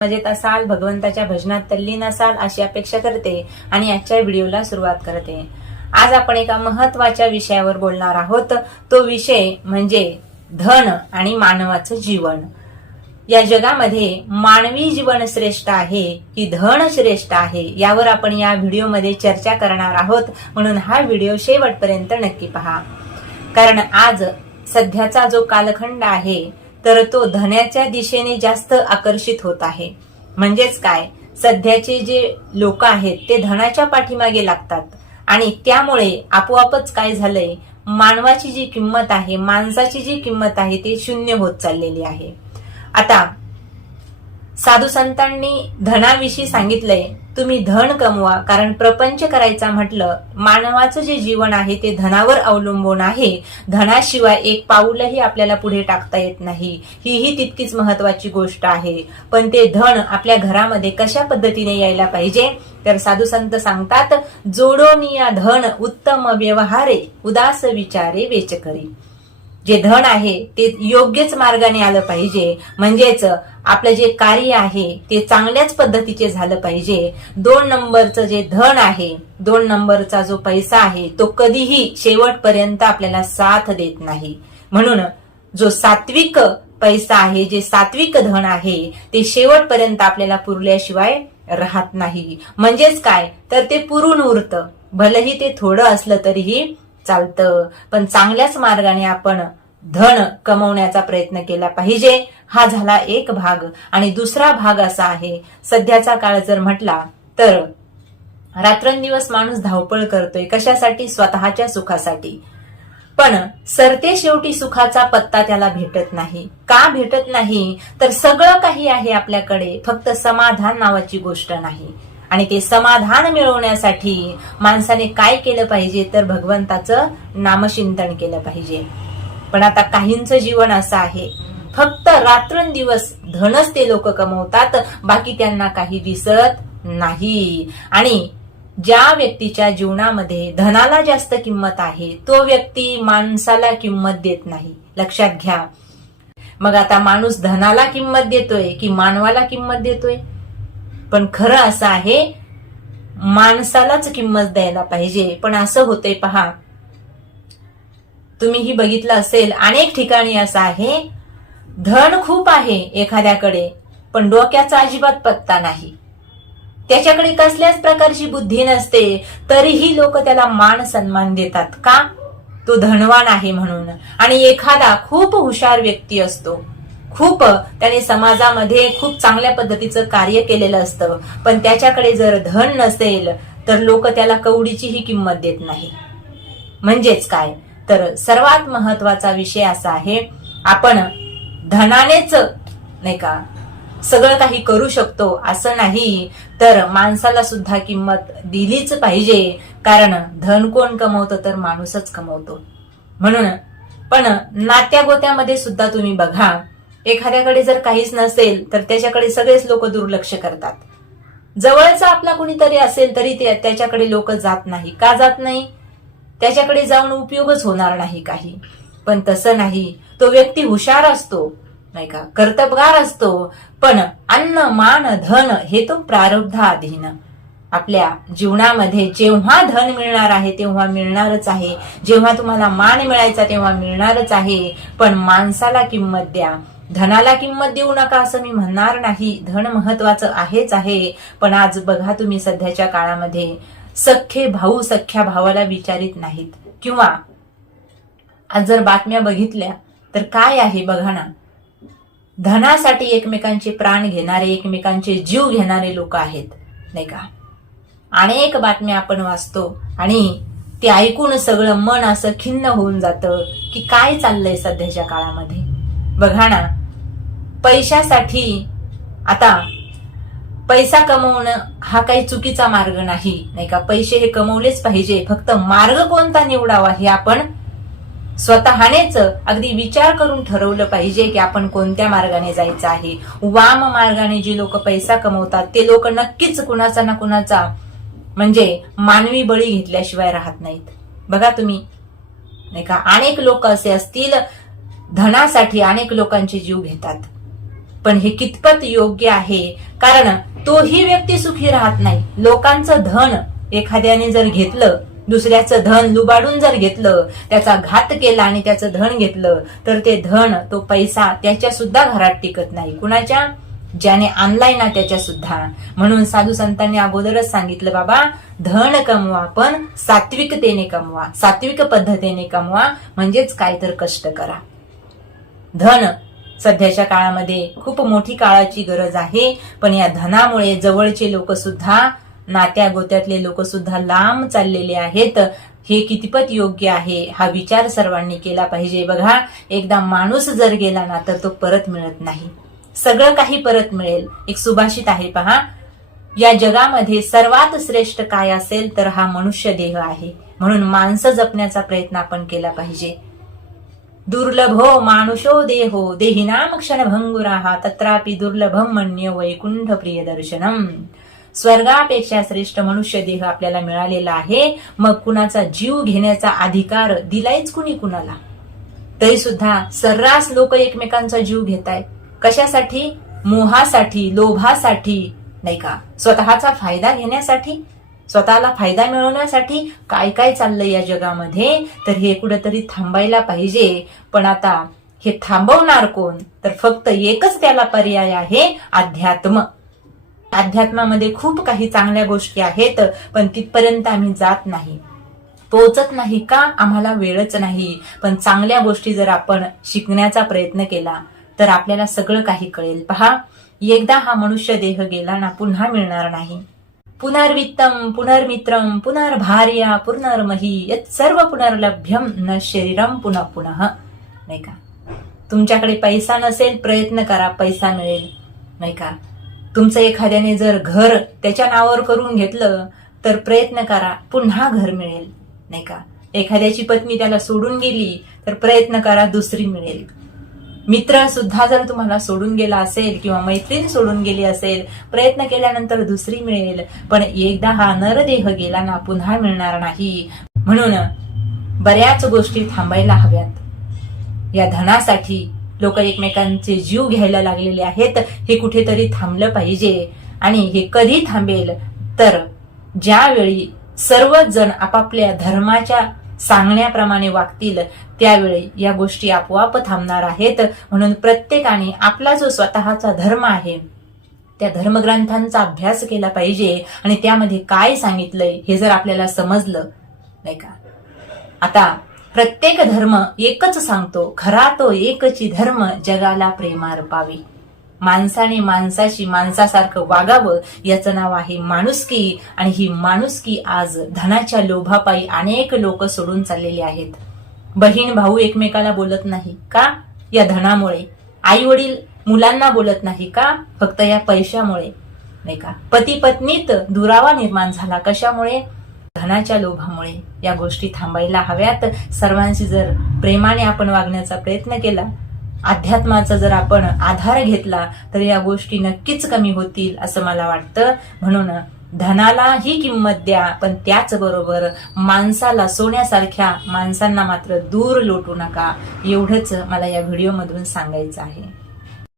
मजेत असाल, भगवंताच्या भजनात तल्लीन असाल अशी अपेक्षा करते आणि आजच्या व्हिडिओला सुरुवात करते। आज आपण एका महत्वाच्या विषयावर बोलणार आहोत। तो विषय म्हणजे धन आणि मानवाचं जीवन। या जगामध्ये मानवी जीवन श्रेष्ठ आहे की धन श्रेष्ठ आहे यावर आपण या व्हिडिओमध्ये चर्चा करणार आहोत, म्हणून हा व्हिडिओ शेवटपर्यंत नक्की पहा। कारण आज सध्याचा जो कालखंड आहे तर तो धनाच्या दिशेने जास्त आकर्षित होत आहे। म्हणजेच काय, सध्याचे जे लोक आहेत ते धनाच्या पाठीमागे लागतात आणि त्यामुळे आपोआपच काय झालंय, मानवाची जी किंमत आहे, माणसाची जी किंमत आहे ते शून्य होत चाललेली आहे। आता साधू संतांनी धनाविषयी सांगितलंय, तुम्ही धन कमवा, कारण प्रपंच करायचा म्हटलं, मानवाचं जे जीवन आहे ते धनावर अवलंबून आहे। धनाशिवाय एक पाऊलही आपल्याला पुढे टाकता येत नाही, ही तितकीच महत्वाची गोष्ट आहे। पण ते धन आपल्या घरामध्ये कशा पद्धतीने यायला पाहिजे, तर साधू संत सांगतात, जोडोनिया धन उत्तम व्यवहारे उदास विचारे वेच करी। जे धन आहे ते योग्यच मार्गाने आलं पाहिजे, म्हणजेच आपलं जे कार्य आहे ते चांगल्याच पद्धतीचे झालं पाहिजे। 2 नंबरचं जे धन आहे, 2 नंबरचा जो पैसा आहे तो कधीही शेवटपर्यंत आपल्याला साथ देत नाही। म्हणून जो सात्विक पैसा आहे, जे सात्विक धन आहे ते शेवटपर्यंत आपल्याला पुरल्याशिवाय राहत नाही। म्हणजेच काय, तर ते पुरून उरतं, भलेही ते थोडं असलं तरीही चालतं, पण चांगल्याच मार्गाने आपण धन कमवण्याचा प्रयत्न केला पाहिजे। हा झाला एक भाग। आणि दुसरा भाग असा आहे, सध्याचा काळ जर म्हटला तर रात्रंदिवस माणूस धावपळ करतोय, कशासाठी, स्वतःच्या सुखासाठी। पण सरते शेवटी सुखाचा पत्ता त्याला भेटत नाही। का भेटत नाही, तर सगळं काही आहे आपल्याकडे, फक्त समाधान नावाची गोष्ट नाही। आणि ते समाधान मिळवण्यासाठी माणसाने काय केलं पाहिजे, तर भगवंताचं नामचिंतन केलं पाहिजे। पण आता काहींचं जीवन असं आहे, फक्त रात्रंदिवस धनच ते लोक कमवतात, बाकी त्यांना काही दिसत नाही। आणि ज्या व्यक्तीच्या जीवनामध्ये धनाला जास्त किंमत आहे तो व्यक्ती माणसाला किंमत देत नाही, लक्षात घ्या। मग आता माणूस धनाला किंमत देतोय की मानवाला किंमत देतोय? पण खरं असं आहे, माणसालाच किंमत द्यायला पाहिजे। पण असं होतंय पहा, तुम्हीही बघितलं असेल, अनेक ठिकाणी असं आहे, धन खूप आहे एखाद्याकडे पण डोक्याचा अजिबात पत्ता नाही, त्याच्याकडे कसल्याच प्रकारची बुद्धी नसते, तरीही लोक त्याला मान सन्मान देतात। का? तो धनवान आहे म्हणून। आणि एखादा खूप हुशार व्यक्ती असतो, खूप त्याने समाजामध्ये खूप चांगल्या पद्धतीचं कार्य केलेलं असतं, पण त्याच्याकडे जर धन नसेल तर लोक त्याला कवडीचीही किंमत देत नाही। म्हणजेच काय, तर सर्वात महत्वाचा विषय असा आहे, आपण धनानेच नाही का सगळं काही करू शकतो असं नाही, तर माणसाला सुद्धा किंमत दिलीच पाहिजे। कारण धन कोण कमवतं, तर माणूसच कमवतो। म्हणून पण नात्या गोत्यामध्ये सुद्धा तुम्ही बघा, एखाद्याकडे जर काहीच नसेल तर त्याच्याकडे सगळेच लोक दुर्लक्ष करतात। जवळचा आपला कुणीतरी असेल तरी त्याच्याकडे लोक जात नाही। का जात नाही? त्याच्याकडे जाऊन उपयोगच होणार नाही काही। पण तसं नाही, तो व्यक्ती हुशार असतो नाही का, कर्तबगार असतो, पण अन्न मान धन हे तो प्रारब्धाधीन। आपल्या जीवनामध्ये जेव्हा धन मिळणार आहे तेव्हा मिळणारच आहे, जेव्हा तुम्हाला मान मिळायचा तेव्हा मिळणारच आहे। पण माणसाला किंमत द्या, धनाला किंमत देऊ नका असं मी म्हणणार नाही। धन महत्वाचं आहेच आहे, पण आज बघा तुम्ही सध्याच्या काळामध्ये सख्खे भाऊ सख्या भावाला विचारित नाहीत। किंवा आज जर बातम्या बघितल्या तर काय आहे बघा ना, धनासाठी एकमेकांचे प्राण घेणारे, एकमेकांचे जीव घेणारे लोक आहेत नाही का। अनेक बातम्या आपण वाचतो आणि ते ऐकून सगळं मन असं खिन्न होऊन जातं की काय चाललंय सध्याच्या काळामध्ये। बघा ना, पैशासाठी आता पैसा कमवणं हा काही चुकीचा मार्ग नाही का, पैसे हे कमवलेच पाहिजे, फक्त मार्ग कोणता निवडावा हे आपण स्वतःनेच अगदी विचार करून ठरवलं पाहिजे की आपण कोणत्या मार्गाने जायचं आहे। वाम मार्गाने जी लोक पैसा कमवतात ते लोक नक्कीच कुणाचा ना कुणाचा म्हणजे मानवी बळी घेतल्याशिवाय राहत नाहीत। बघा तुम्ही नाही का, अनेक लोक असे असतील धनासाठी अनेक लोकांचे जीव घेतात, पण हे कितपत योग्य आहे, कारण तोही व्यक्ती सुखी राहत नाही. लोकांचं धन एखाद्याने जर घेतलं, दुसऱ्याचं धन लुबाडून जर घेतलं, त्याचा घात केला आणि त्याचं धन घेतलं, तर ते धन, तो पैसा त्याच्या सुद्धा घरात टिकत नाही. कुणाच्या? ज्याने आणलाय ना त्याच्या सुद्धा. म्हणून साधू संतांनी अगोदरच सांगितलं, बाबा धन कमवा पण सात्विकतेने कमवा, सात्विक पद्धतीने कमवा, म्हणजेच काय तर कष्ट करा. धन सध्याच्या काळामध्ये खूप मोठी काळाची गरज आहे, पण या धनामुळे जवळचे लोक सुद्धा, नात्या गोत्यातले लोक सुद्धा लांब चाललेले आहेत. हे कितपत योग्य आहे हा विचार सर्वांनी केला पाहिजे. बघा, एकदा माणूस जर गेला ना तर तो परत मिळत नाही. सगळं काही परत मिळेल. एक सुभाषित आहे पहा, या जगामध्ये सर्वात श्रेष्ठ काय असेल तर हा मनुष्य देह आहे. म्हणून माणसं जपण्याचा प्रयत्न आपण केला पाहिजे. दुर्लभो मानुषो देहो देहिनाम क्षणभंगुराहा तत्रापि दुर्लभम मन्य वैकुंठ प्रिय दर्शनम. स्वर्गापेक्षा श्रेष्ठ मनुष्य देह आपल्याला मिळालेला आहे. मग कुणाचा जीव घेण्याचा अधिकार दिलायच कुणी कुणाला? तरी सुद्धा सर्रास लोक एकमेकांचा जीव घेतायत. कशासाठी? मोहासाठी, लोभासाठी, नाही का? स्वतःचा फायदा घेण्यासाठी, स्वतःला फायदा मिळवण्यासाठी काय काय चाललंय या जगामध्ये. तर हे कुठेतरी थांबायला पाहिजे. पण आता हे थांबवणार कोण? तर फक्त एकच त्याला पर्याय आहे, अध्यात्म. अध्यात्मामध्ये खूप काही चांगल्या गोष्टी आहेत, पण तिथपर्यंत आम्ही जात नाही, पोहोचत नाही. का? आम्हाला वेळच नाही. पण चांगल्या गोष्टी जर आपण शिकण्याचा प्रयत्न केला तर आपल्याला सगळं काही कळेल. पहा, एकदा हा मनुष्य देह गेला ना पुन्हा मिळणार नाही. पुनर्वित्तम पुनर्मित्रम पुनर्भार्या पुनर्मही यत् सर्व पुनर्लभ्यम न शरीरम पुनः पुनः. नाही का? तुमच्याकडे पैसा नसेल, प्रयत्न करा, पैसा मिळेल. नाही का? तुमचं एखाद्याने जर घर त्याच्या नावावर करून घेतलं तर प्रयत्न करा, पुन्हा घर मिळेल. नाही का? एखाद्याची पत्नी त्याला सोडून गेली तर प्रयत्न करा, दुसरी मिळेल. मित्र सुद्धा जर तुम्हाला सोडून गेला असेल किंवा मैत्रीण सोडून गेली असेल, प्रयत्न केल्यानंतर दुसरी मिळेल. पण एकदा हा नरदेह गेला ना पुन्हा मिळणार नाही. म्हणून बऱ्याच गोष्टी थांबायला हव्यात. या धनासाठी लोक एकमेकांचे जीव घ्यायला लागलेले आहेत. हे कुठेतरी थांबलं पाहिजे. आणि हे कधी थांबेल? तर ज्यावेळी सर्वच जण आपापल्या धर्माच्या सांगण्याप्रमाणे वागतील, त्यावेळी या गोष्टी आपोआप थांबणार आहेत. म्हणून प्रत्येकाने आपला जो स्वतःचा धर्म आहे त्या धर्मग्रंथांचा अभ्यास केला पाहिजे. आणि त्यामध्ये काय सांगितलंय हे जर आपल्याला समजलं, नाही का? आता प्रत्येक धर्म एकच सांगतो, खरा तो एकची धर्म जगाला प्रेमार पावी. माणसाने माणसाशी माणसासारखं वागावं, याचं नाव आहे माणुसकी. आणि ही माणुसकी आज धनाच्या लोभापायी अनेक लोक सोडून चाललेली आहेत. बहीण भाऊ एकमेकाला बोलत नाही का? या धनामुळे. आई वडील मुलांना बोलत नाही का? फक्त या पैशामुळे. नाही का? पती पत्नीत दुरावा निर्माण झाला, कशामुळे? धनाच्या लोभामुळे. या गोष्टी थांबायला हव्यात. सर्वांशी जर प्रेमाने आपण वागण्याचा प्रयत्न केला, अध्यात्माचा जर आपण आधार घेतला, तर या गोष्टी नक्कीच कमी होतील असं मला वाटतं. म्हणून धनाला ही किंमत द्या, पण त्याचबरोबर माणसाला, सोन्यासारख्या माणसांना मात्र दूर लोटू नका. एवढंच मला या व्हिडिओमधून सांगायचं आहे.